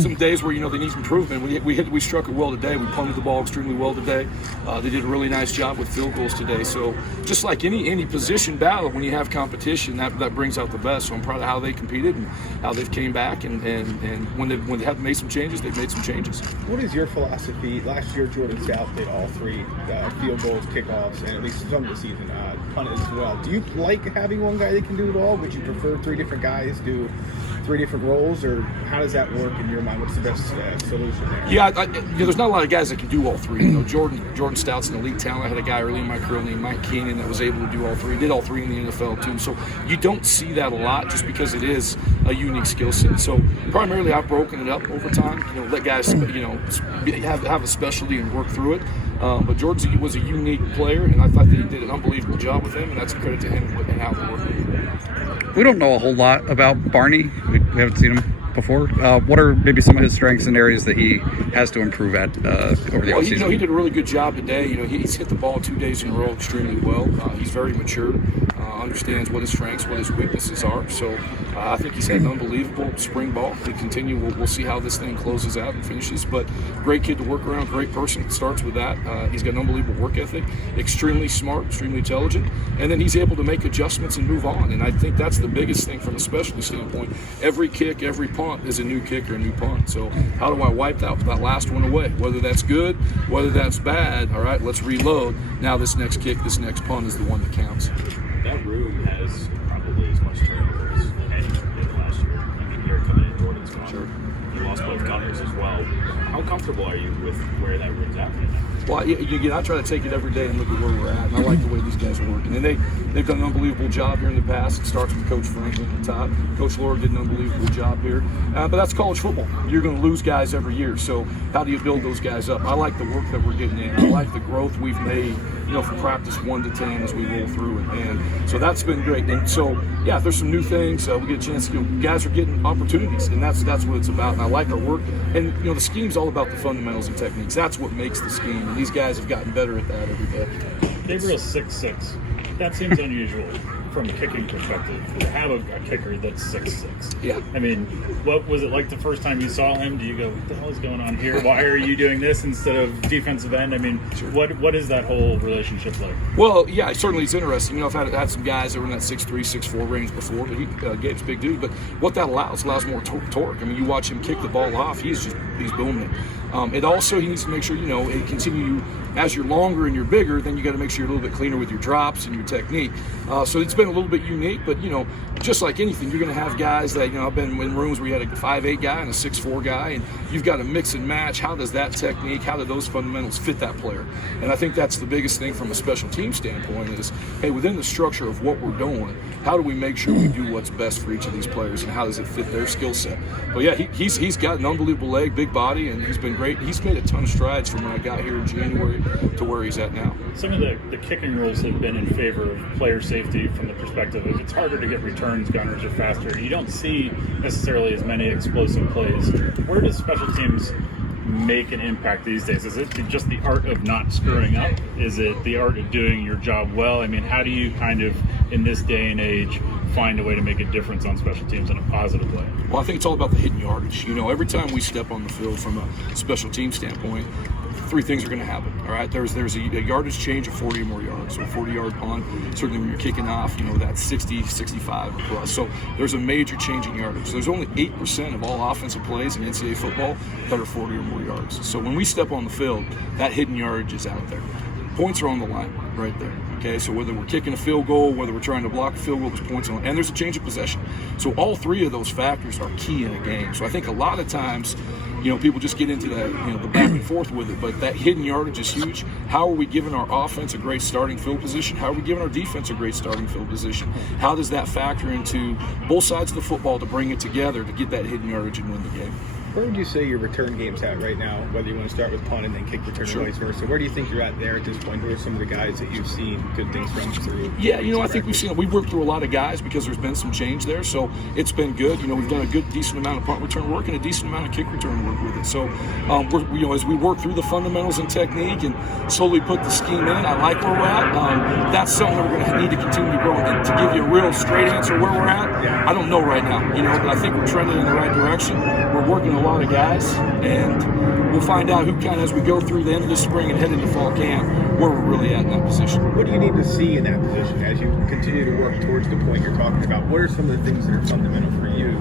some days where they need improvement. We struck it well today. We punted the ball extremely well today. They did a really nice job with field goals today. So just like any position battle, when you have competition, that brings out the best. So I'm proud of how they competed and how they've came back. And when they have made some changes, they've made some changes. What is your philosophy? Last year, Jordan Stout did all three field goals, kickoffs, and at least some of the season punt as well. Do you like having one guy that can do it all? Would you prefer three different guys do three different roles, or how does that work in your mind? What's the best solution there? Yeah, there's not a lot of guys that can do all three. Jordan Stout's an elite talent. I had a guy early in my career named Mike Keenan that was able to do all three. He did all three in the NFL too. So you don't see that a lot just because it is a unique skill set. So primarily I've broken it up over time. Let guys have a specialty and work through it. But Jordan was a unique player, and I thought that he did an unbelievable job with him, and that's a credit to him and how he worked. We don't know a whole lot about Barney. We haven't seen him before. What are maybe some of his strengths and areas that he has to improve at over the offseason? He did a really good job today. He's hit the ball 2 days in a row extremely well. He's very mature, understands what his strengths, what his weaknesses are. So I think he's had an unbelievable spring ball. We'll see how this thing closes out and finishes. But great kid to work around, great person. It starts with that. He's got an unbelievable work ethic, extremely smart, extremely intelligent, and then he's able to make adjustments and move on. And I think that's the biggest thing from a specialty standpoint. Every kick, every punt is a new kick or a new punt. So how do I wipe that last one away? Whether that's good, whether that's bad, all right, let's reload. Now this next kick, this next punt is the one that counts. That room has probably as much turnover as any did last year. I mean, you're coming in Jordan's gone. Sure. You lost both gunners as well. How comfortable are you with where that room's at right now? Well, I try to take it every day and look at where we're at, and I like the way these guys are working. And they've done an unbelievable job here in the past. It starts with Coach Franklin at the top. Coach Laura did an unbelievable job here. But that's college football. You're going to lose guys every year. So how do you build those guys up? I like the work that we're getting in. I like the growth we've made, from practice 1 to 10 as we roll through it. And so that's been great. And so, yeah, there's some new things. We get a chance to, guys are getting opportunities, and that's what it's about. And I like our work. And, the scheme's all about the fundamentals and techniques. That's what makes the scheme. And these guys have gotten better at that every day. Gabriel's 6'6". That seems unusual from a kicking perspective, to have a kicker that's 6'6". Yeah. I mean, what was it like the first time you saw him? Do you go, what the hell is going on here? Why are you doing this instead of defensive end? I mean, sure. What is that whole relationship like? Well, yeah, certainly it's interesting. I've had some guys that were in that 6'3", 6'4" range before, but Gabe's a big dude. But what that allows more torque. I mean, you watch him kick the ball off, he's booming. It also, he needs to make sure, it continue, as you're longer and you're bigger, then you got to make sure you're a little bit cleaner with your drops and your technique. So it's been a little bit unique, but, just like anything, you're going to have guys that, I've been in rooms where you had a 5'8" guy and a 6'4" guy, and you've got to mix and match. How does that technique, how do those fundamentals fit that player? And I think that's the biggest thing from a special team standpoint is, hey, within the structure of what we're doing, how do we make sure we do what's best for each of these players, and how does it fit their skill set? But yeah, he's got an unbelievable leg, big body, and he's been great. He's made a ton of strides from when I got here in January to where he's at now. Some of the kicking rules have been in favor of player safety from the perspective of it's harder to get returns, gunners are faster. You don't see necessarily as many explosive plays. Where does special teams make an impact these days? Is it just the art of not screwing up? Is it the art of doing your job well? I mean, how do you kind of, in this day and age, find a way to make a difference on special teams in a positive way? Well, I think it's all about the hidden yardage. Every time we step on the field from a special team standpoint, 3 things are going to happen. All right, there's a yardage change of 40 or more yards. So a 40-yard punt, certainly when you're kicking off, that's 60, 65 or plus. So there's a major change in yardage. There's only 8% of all offensive plays in NCAA football that are 40 or more yards. So when we step on the field, that hidden yardage is out there. Points are on the line right there. Okay, so whether we're kicking a field goal, whether we're trying to block a field goal, there's points on, and there's a change of possession. So all 3 of those factors are key in a game. So I think a lot of times, people just get into that, the back and forth with it, but that hidden yardage is huge. How are we giving our offense a great starting field position? How are we giving our defense a great starting field position? How does that factor into both sides of the football to bring it together to get that hidden yardage and win the game? Where would you say your return game's at right now, whether you want to start with punt and then kick return or vice versa? Where do you think you're at there at this point? Who are some of the guys that you've seen good things from through? Yeah, I think we've worked through a lot of guys because there's been some change there, so it's been good. We've done a decent amount of punt return work and a decent amount of kick return work with it. So, as we work through the fundamentals and technique and slowly put the scheme in, I like where we're at. That's something that we're going to need to continue to grow. And to give you a real straight answer where we're at, I don't know right now, but I think we're trending in the right direction. We're working a lot of guys, and we'll find out who kind of, as we go through the end of the spring and head into fall camp, where we're really at in that position. What do you need to see in that position as you continue to work towards the point you're talking about? What are some of the things that are fundamental for you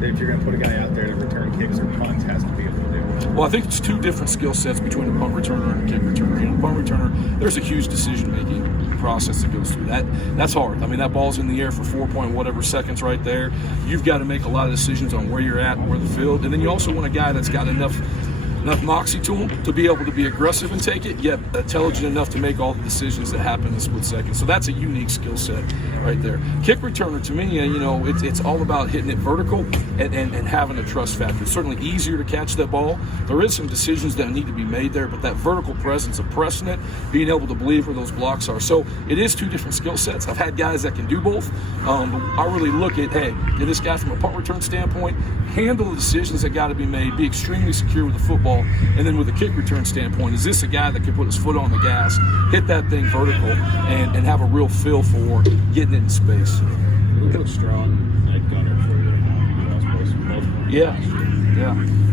that if you're going to put a guy out there to return kicks or punts has to be able to do? Well, I think it's two different skill sets between a punt returner and a kick returner. You know, punt returner, there's a huge decision-making process that goes through that. That's hard. I mean, that ball's in the air for 4 seconds right there. You've got to make a lot of decisions on where you're at and where the field. And then you also want a guy that's got enough moxie to him to be able to be aggressive and take it, yet intelligent enough to make all the decisions that happen in a split second. So that's a unique skill set right there. Kick returner, to me, you know, it's all about hitting it vertical and having a trust factor. It's certainly easier to catch that ball. There is some decisions that need to be made there, but that vertical presence of pressing it, being able to believe where those blocks are. So it is two different skill sets. I've had guys that can do both. But I really look at, hey, this guy from a punt return standpoint, handle the decisions that got to be made, be extremely secure with the football. And then with a kick return standpoint, is this a guy that can put his foot on the gas, hit that thing vertical, and have a real feel for getting it in space? Who looks strong at gunner for you? Yeah.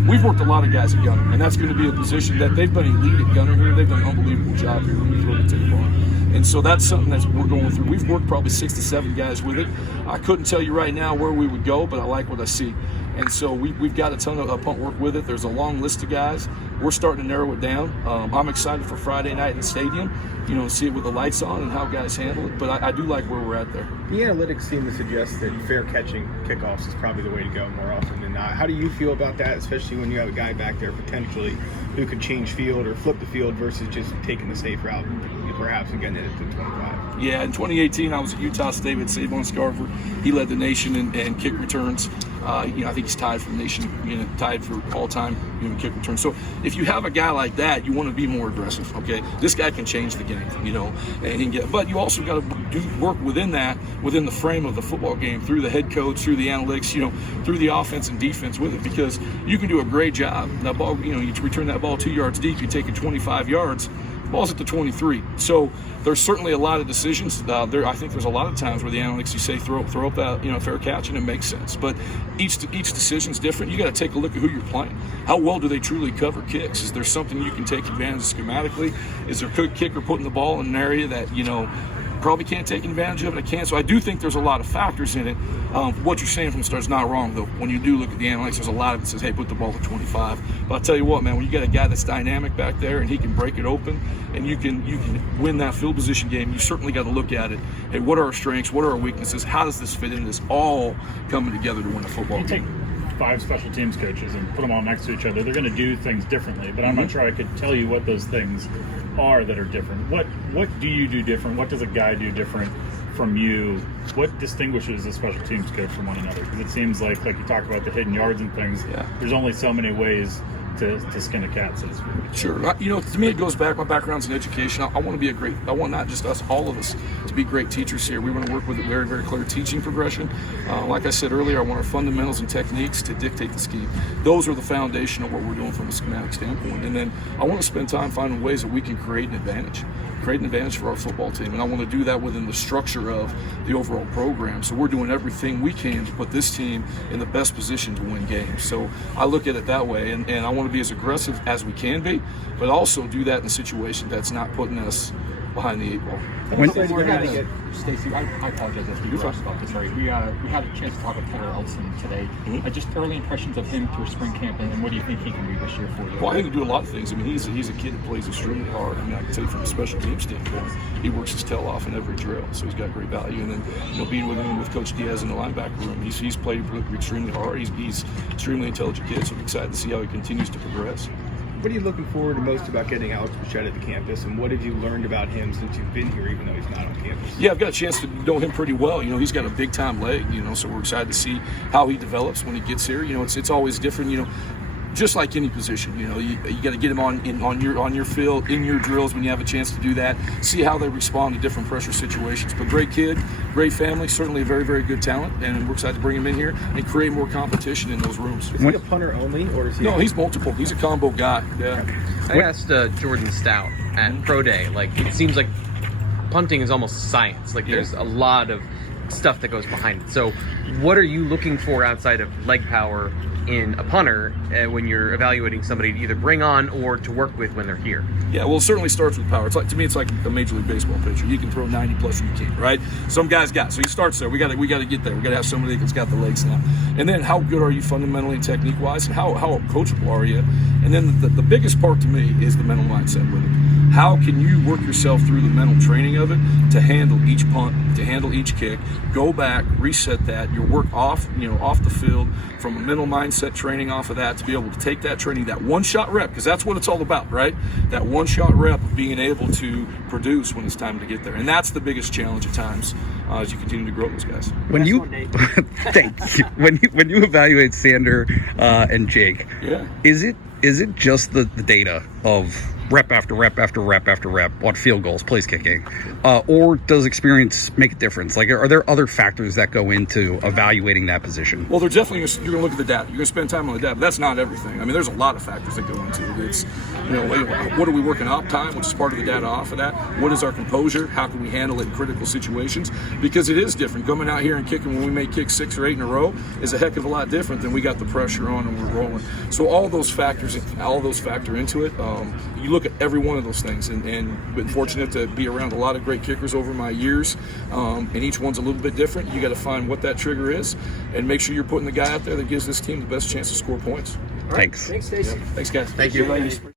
We've worked a lot of guys at gunner, and that's going to be a position that they've been elite at gunner here. They've done an unbelievable job here when we throw the tape on. And so that's something that we're going through. We've worked probably 6 to 7 guys with it. I couldn't tell you right now where we would go, but I like what I see. And so we've got a ton of punt work with it. There's a long list of guys. We're starting to narrow it down. I'm excited for Friday night in the stadium, you know, see it with the lights on and how guys handle it. But I do like where we're at there. The analytics seem to suggest that fair catching kickoffs is probably the way to go more often than not. How do you feel about that, especially when you have a guy back there potentially who could change field or flip the field versus just taking the safe route, perhaps, and getting it to 25? Yeah, in 2018, I was at Utah State with Savon Scarver. He led the nation in kick returns. You know, I think he's tied for the nation, you know, tied for all-time, you know, kick returns. So if you have a guy like that, you want to be more aggressive. Okay, this guy can change the game, you know, and he can get. But you also got to do work within that, within the frame of the football game, through the head coach, through the analytics, you know, through the offense and defense with it, because you can do a great job. That ball, you know, you return that ball 2 yards deep, you take it 25 yards. Ball's at the 23. So there's certainly a lot of decisions. I think there's a lot of times where the analytics, you say throw up that, you know, fair catch, and it makes sense. But each decision's different. You got to take a look at who you're playing. How well do they truly cover kicks? Is there something you can take advantage of schematically? Is there a kicker putting the ball in an area that, you know, probably can't take advantage of it? I can't. So I do think there's a lot of factors in it. What you're saying from the start is not wrong, though. When you do look at the analytics, there's a lot of it that says, hey, put the ball at 25. But I'll tell you what, man, when you got a guy that's dynamic back there and he can break it open and you can win that field position game, you certainly got to look at it. Hey, what are our strengths? What are our weaknesses? How does this fit into this all coming together to win a football You game? take 5 special teams coaches and put them all next to each other. They're going to do things differently, but I'm not sure I could tell you what those things are that are different. What do you do different? What does a guy do different from you? What distinguishes a special teams coach from one another? Because it seems like you talk about the hidden yards and things, there's only so many ways to skin a cat, so to speak. Sure. You know, to me, it goes back. My background's in education. I want to be I want not just us, all of us, to be great teachers here. We want to work with a very, very clear teaching progression. Like I said earlier, I want our fundamentals and techniques to dictate the scheme. Those are the foundation of what we're doing from a schematic standpoint. And then I want to spend time finding ways that we can create an advantage for our football team. And I want to do that within the structure of the overall program. So we're doing everything we can to put this team in the best position to win games. So I look at it that way, and I want to be as aggressive as we can be, but also do that in a situation that's not putting us behind the 8 ball. Stacy, I apologize if we rushed about this. Right, we had a chance to talk with Taylor Elson today. Just early impressions of him through spring camp, and what do you think he can do this year for you? Well, I think he can do a lot of things. I mean, he's a kid that plays extremely hard. I mean, I can tell you from a special team standpoint, he works his tail off in every drill, so he's got great value. And then, you know, being with him with Coach Diaz in the linebacker room, he's played extremely hard. He's extremely intelligent kid, so I'm excited to see how he continues to progress. What are you looking forward to most about getting Alex Bichette at the campus, and what have you learned about him since you've been here, even though he's not on campus? Yeah, I've got a chance to know him pretty well. You know, he's got a big-time leg, you know, so we're excited to see how he develops when he gets here. You know, it's always different, you know, just like any position. You know, you got to get him on your field, in your drills when you have a chance to do that, see how they respond to different pressure situations. But great kid, great family, certainly a very, very good talent, and we're excited to bring him in here and create more competition in those rooms. Is he a punter only, or is he? No, he's multiple. He's a combo guy. Yeah. I asked Jordan Stout at Pro Day, it seems like punting is almost science. There's a lot of stuff that goes behind it. So what are you looking for outside of leg power in a punter when you're evaluating somebody to either bring on or to work with when they're here? Yeah, well, it certainly starts with power. It's like, to me, it's like a Major League Baseball pitcher. You can throw 90 plus or you can't, right? Some guys got. So he starts there. We got to get there. We got to have somebody that's got the legs now. And then how good are you fundamentally and technique wise, and how coachable are you? And then the biggest part to me is the mental mindset with it. How can you work yourself through the mental training of it to handle each punt, to handle each kick, go back, reset that, your work off the field, from a mental mindset training off of that, to be able to take that training, that one-shot rep, because that's what it's all about, right? That one-shot rep of being able to produce when it's time to get there. And that's the biggest challenge at times as you continue to grow those guys. When you thank you. When you evaluate Sander and Jake, Yeah. is it just the data of rep after rep after rep after rep on field goals, place kicking, or does experience make a difference? Like, are there other factors that go into evaluating that position? Well, they're definitely, you're going to look at the data. You're going to spend time on the data, but that's not everything. I mean, there's a lot of factors that go into it. It's, what are we working off time, which is part of the data off of that? What is our composure? How can we handle it in critical situations? Because it is different. Coming out here and kicking when we may kick 6 or 8 in a row is a heck of a lot different than we got the pressure on and we're rolling. So all those factor into it. You look at every one of those things, and been fortunate to be around a lot of great kickers over my years, and each one's a little bit different. You got to find what that trigger is and make sure you're putting the guy out there that gives this team the best chance to score points. Thanks. Thanks, Stacy. Thanks, guys. Thank you.